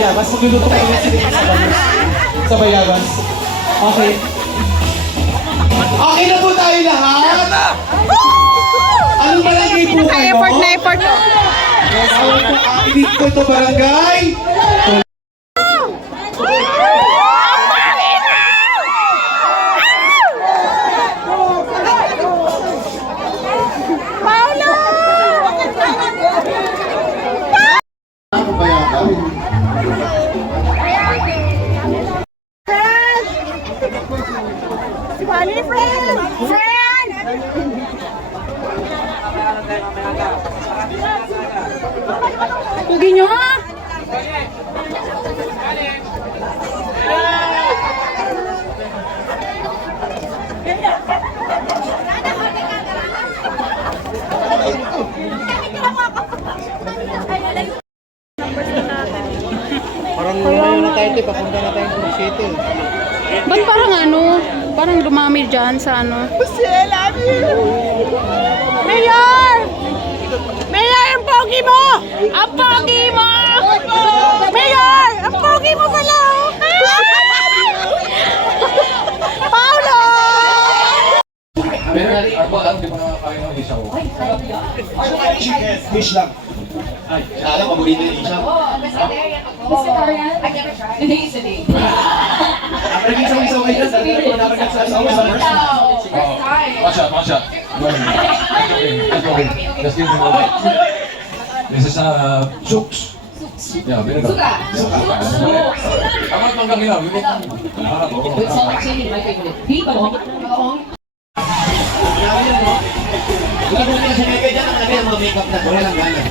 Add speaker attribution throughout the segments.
Speaker 1: bayabas. Magluluto kami ng sinigang sa bayabas. Sa bayabas. Okay. Okay na po tayo lahat? Anong barangay po kayo?
Speaker 2: Naka-effort na effort.
Speaker 1: Yes, ako po activate ko ito barangay.
Speaker 2: Friend! Hindi nyo ha?
Speaker 3: Parang ngayon na tayo, papunta na tayo sa City.
Speaker 2: Ba't parang ano? Parang dumami dyan sa ano? Mayor! Mayor, ang pogi mo! Ang pogi mo! Mayor! Ang pogi mo pala! oh. Paulo!
Speaker 1: Fish lang.
Speaker 4: Alam, paborito yung isaw.
Speaker 5: Hindi isa din.
Speaker 1: Ang naging isaw-isaw kayo dyan, sabi ko namin sa isaw sa first.
Speaker 5: First time.
Speaker 4: One shot, one shot. That's okay. That's good. This is uh, soups. Yeah, vinegar.
Speaker 5: Suka.
Speaker 4: Suka. Ang mga tanggang yun yung
Speaker 5: With salt and chili, my favorite. Beef, ano? Bagoong.
Speaker 4: Wala mo may kaya dyan ang lagay ng mga makeup na wala lang gana.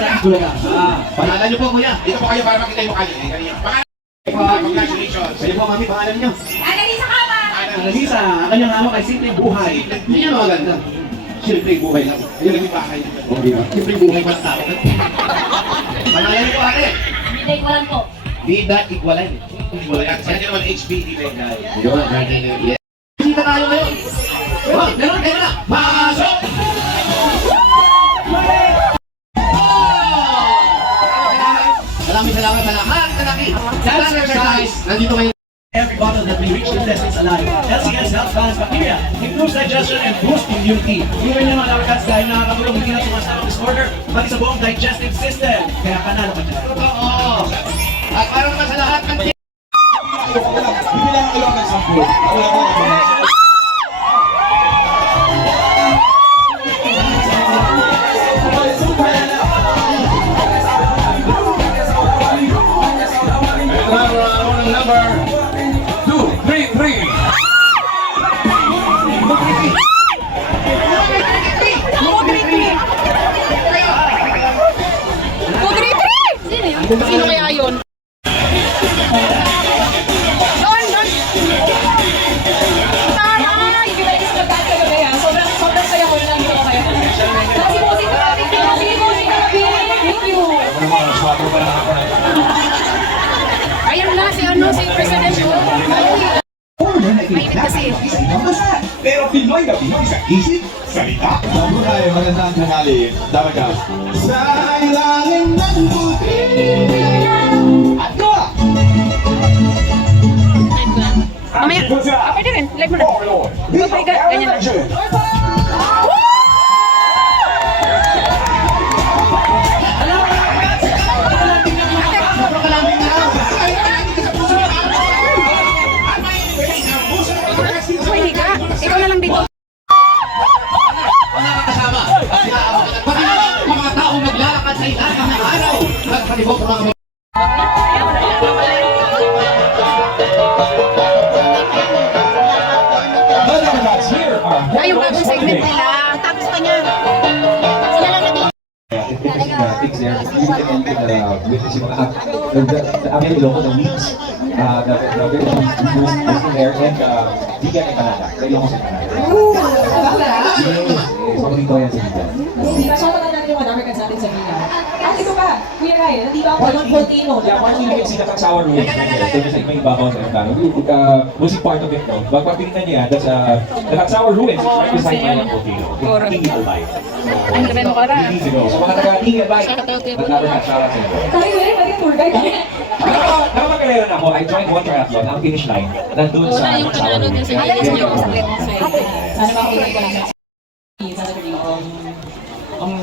Speaker 1: Ng itlog.
Speaker 4: Pangalan niyo po, kuya.
Speaker 1: Dito po kayo para makita yung mukha niyo. Eh, kanina. Pangalan. Congratulations.
Speaker 4: Pwede po, mami, pangalan niyo.
Speaker 5: Annalisa Kama!
Speaker 1: Annalisa, ang kanyang hawak ay simpleng buhay.
Speaker 4: Hindi niya maganda.
Speaker 1: Simpleng buhay lang. Ayun lang yung bahay.
Speaker 4: Okay ba? Simpleng buhay pa ng tao. Pangalan niyo po, ate.
Speaker 5: Hindi ko lang po.
Speaker 4: Vida Igualay.
Speaker 1: Wala. Sa kanya naman HB, di ba?
Speaker 4: Yun, guardian na yun. Kita tayo ngayon. Oh, meron kayo na. Masok! Nandito kayo.
Speaker 6: Every bottle that we reach intestines alive. LCS helps balance bacteria, improves digestion, and boosts immunity. Iwan niyo mga lawakas dahil nakakatulong hindi na sumasama disorder, pati sa buong digestive system. Kaya panalo ka dyan.
Speaker 2: Sino kaya yun?
Speaker 1: Pero Pinoy na Pinoy sa isip, salita. Bago tayo, magandang tanghali. Daraga. Sa ilalim ng buti. Ato!
Speaker 2: Mamaya, ah, pwede rin. Live mo na. Babay ka, ganyan lang.
Speaker 7: The Amin Ilocos, the weeks, uh, the, the, village boost in there, and uh, Vegan and Canada. The Ilocos and Canada. Yes, yes. Paborito yan sa Vegan.
Speaker 5: Siya natin yung sa atin sa Villa? At ito pa, Kuya Ryan, nandito ako ng volcano.
Speaker 7: Yeah, the Katsawa ruins from here, so like may ibabaw sa Endano, uh, see part of it no? Tinignan niya, that's uh, the Katsawa ruins right beside Mayan Volcano. Hindi alive.
Speaker 2: Ang dami mo
Speaker 7: ago. So mga taga-Tingin but never had shout out sa inyo.
Speaker 5: Tayo eh, maging tour guide.
Speaker 7: Nakapagkailan ako, I joined one triathlon, ang finish line, nandun sa Katsawa ruins.
Speaker 5: Sana makakita ko lang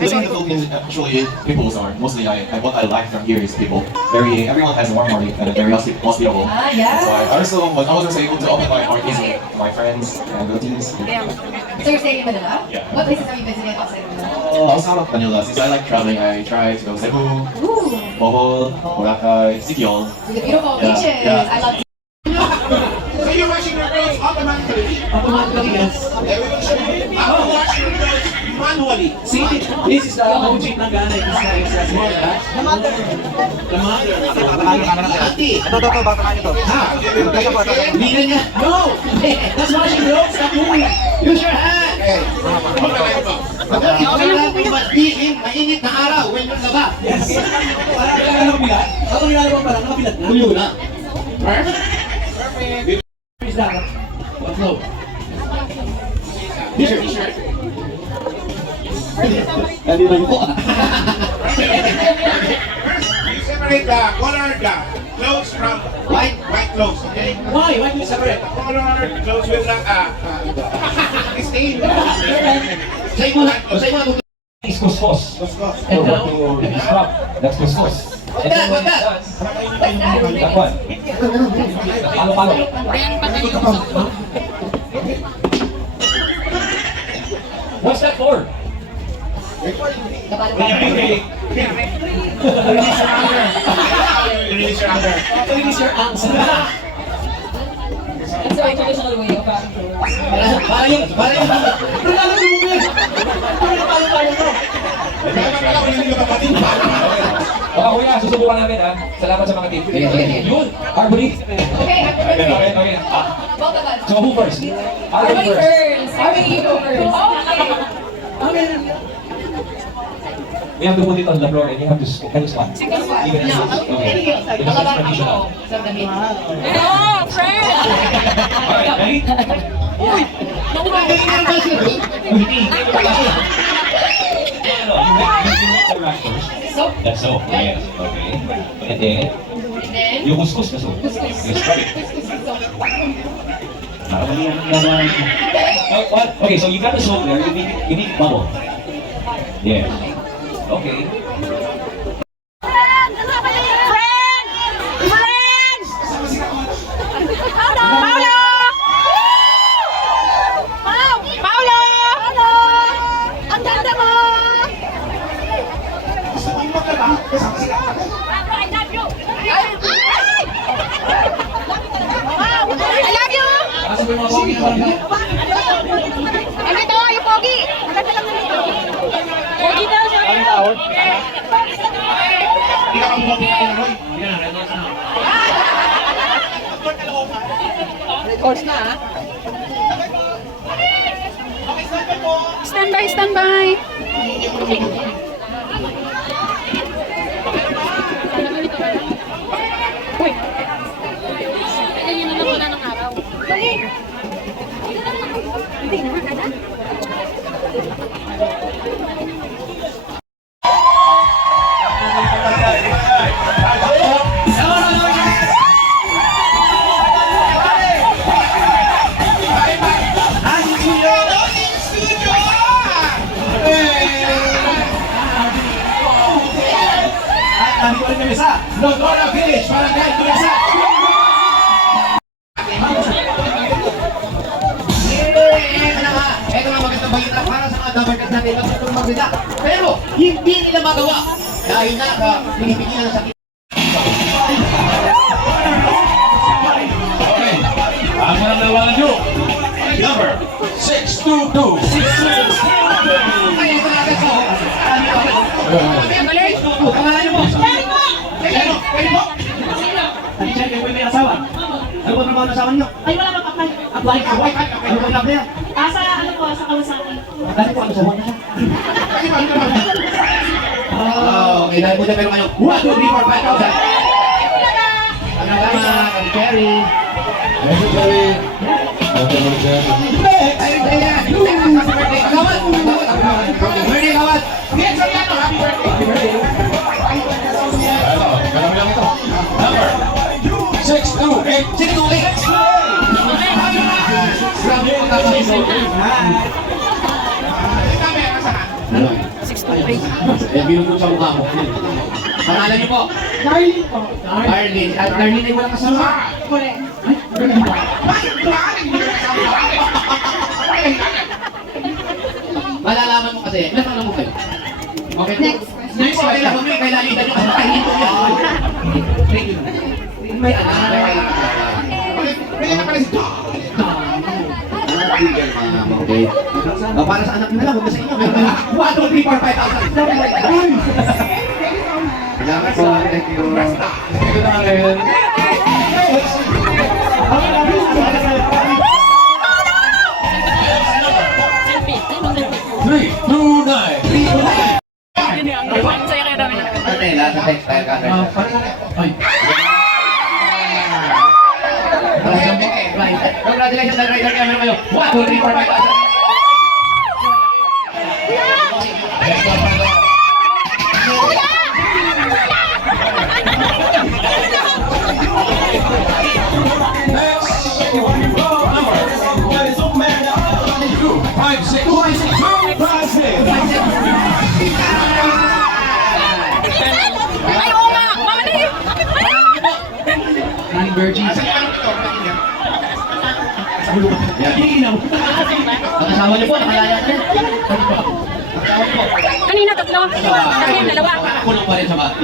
Speaker 8: living in the Philippines, actually, people are mostly. I, I what I like from here is people. Very everyone has a warm heart and very hospi- hospitable.
Speaker 5: Ah, yeah.
Speaker 8: So I also, but I was also able to open my heart easily to my friends and relatives.
Speaker 5: So you're staying in Manila?
Speaker 8: Yeah.
Speaker 5: What places have you visited outside of Manila?
Speaker 8: Uh, outside of Manila, since I like traveling, I try to go Cebu,
Speaker 5: Ooh,
Speaker 8: Bohol, Boracay, Siquijor.
Speaker 5: with the beautiful
Speaker 8: Yeah,
Speaker 5: beaches.
Speaker 8: yeah.
Speaker 5: I love
Speaker 6: this is the OG Nagana. This is the exercise. The mother. The mother.
Speaker 4: Auntie.
Speaker 3: Ito, ito, ito, baka to.
Speaker 4: Ha?
Speaker 6: Hindi na niya. No! That's washing girls. Stop moving. Use your hand.
Speaker 4: Magbihin, mainit na araw when you're laba.
Speaker 6: Yes. Parang kailangan nakapilat. Ako nilalabang parang nakapilat na.
Speaker 4: Tuyo na.
Speaker 6: Is that? What flow?
Speaker 4: T-shirt, t-shirt.
Speaker 6: Yung po.
Speaker 4: You separate the color, the clothes from white, white clothes, okay?
Speaker 6: Why? Why do you separate?
Speaker 4: Color, clothes with like, uh, uh, stain. Say mo na, say mo na.
Speaker 7: It's kuskus.
Speaker 6: And
Speaker 7: So what
Speaker 6: now?
Speaker 7: you disrupt, that's kuskus. And then when it does, that one. Palo-palo. What's that for?
Speaker 4: Release your anger.
Speaker 6: Release your angst.
Speaker 5: It's a traditional way of show.
Speaker 6: Para yung, para yung, pero lalo yung bumili. Pero tayo tayo to.
Speaker 7: Mga kuya, susubukan namin ha. Salamat sa mga tip. Yun, Arbony.
Speaker 5: Okay, I'm
Speaker 7: Okay, okay, okay. Ah,
Speaker 5: Both of us.
Speaker 7: So who first?
Speaker 5: Everybody
Speaker 7: first.
Speaker 5: you go first. Okay.
Speaker 7: We have to put it on the floor and you have to, can you
Speaker 5: one.
Speaker 7: Even
Speaker 5: No.
Speaker 7: Okay. Because it's traditional.
Speaker 5: So.
Speaker 2: Oh, friend!
Speaker 7: Alright, ready? Uy! Hindi, hindi no, you make, you make the rack first.
Speaker 5: So,
Speaker 7: That's so, yes, okay. And then,
Speaker 5: and then,
Speaker 7: yung kuskus na so. Yes, right. Nakabali ang gagawa natin. Oh, what? Okay, so you got the soap there, you need, you need bubble. Yeah. Okay.
Speaker 2: I love you! I love you!
Speaker 6: Kasi may mga pogi naman na.
Speaker 2: Ano ito? Yung pogi! Ang ganda lang nito. Pogi daw siya. Course na ah. Stand by, stand by.
Speaker 6: Lodora Village para kahit sa
Speaker 4: Ito na magandang balita para sa mga natin magbida. Pero hindi nila magawa dahil nga sa pinipigilan ng sakit.
Speaker 9: Ang mga nawalan nyo. Number 622.
Speaker 4: Ay, ito na agad po. Kayo po?
Speaker 6: Ano siya, kayo may asawa? Ano ba trabaho ng asawa niyo?
Speaker 10: Ay, wala pang apply.
Speaker 6: Apply for white. Ano ba job niya?
Speaker 10: Ah, sa ano po, sa Kawasaki.
Speaker 6: Dati po ang asawa niya.
Speaker 4: Ah, Okay, dahil po dyan meron kayo 1, 2, 3, 4, 5,000. Ano naman, ang Cherry.
Speaker 9: Necessary. Okay, Marcel.
Speaker 4: Ay,
Speaker 9: Ano?
Speaker 4: 628. Eh, binubog sa mukha mo. Pangalan niyo po? Darlene po. Darlene. At Darlene ay walang kasama. Correct. Malalaman mo kasi. Ilan taon mo kayo? Okay. Next. Next. Okay lang. Huwag mo yung yan. Thank you. May anak. May. Okay. May anak ka rin. Okay. Oh, para sa anak nila, huwag na sa inyo. Meron na 1, 2, 3, 4, 5,000. Salamat po. Thank you.
Speaker 9: Ito na ngayon.
Speaker 4: Yan. Ang asawa niyo po, nakalaya na rin.
Speaker 2: Kanina tatlo. Kanina dalawa.
Speaker 4: Kulong pa rin sa bahay.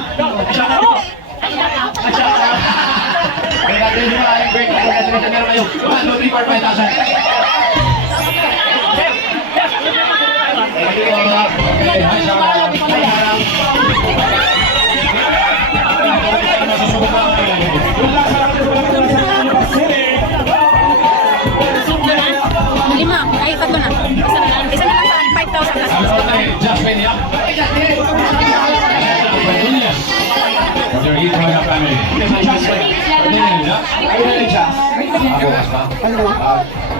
Speaker 4: Congratulations, maraming birthday. Congratulations, meron kayo. 1, 2, 3, 4, 5,000. Thank you,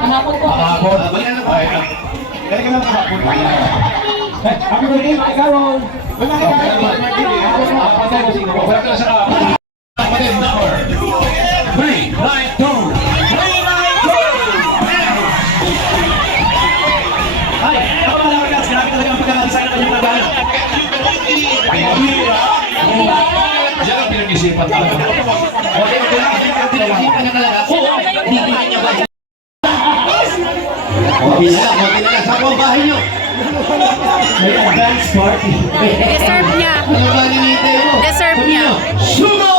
Speaker 5: Hanapon po.
Speaker 9: Mahapon. Ay,
Speaker 8: Happy birthday, Mike Carol!
Speaker 9: Wala ka sa kapatid
Speaker 6: May advance party.
Speaker 2: Deserve niya.
Speaker 4: Ano ba ninitay mo?
Speaker 2: Deserve niya.
Speaker 4: Sunod!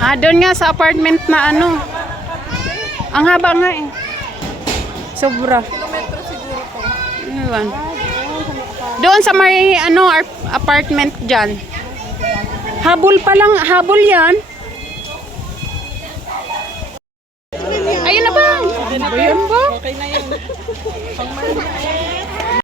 Speaker 2: Ah, doon nga sa apartment na ano. Ang haba nga eh. Sobra. Kilometro siguro to. Doon sa may ano ar- apartment dyan. Habol pa lang, habol yan. Ayun na ba? Ayun ba? Okay na yun.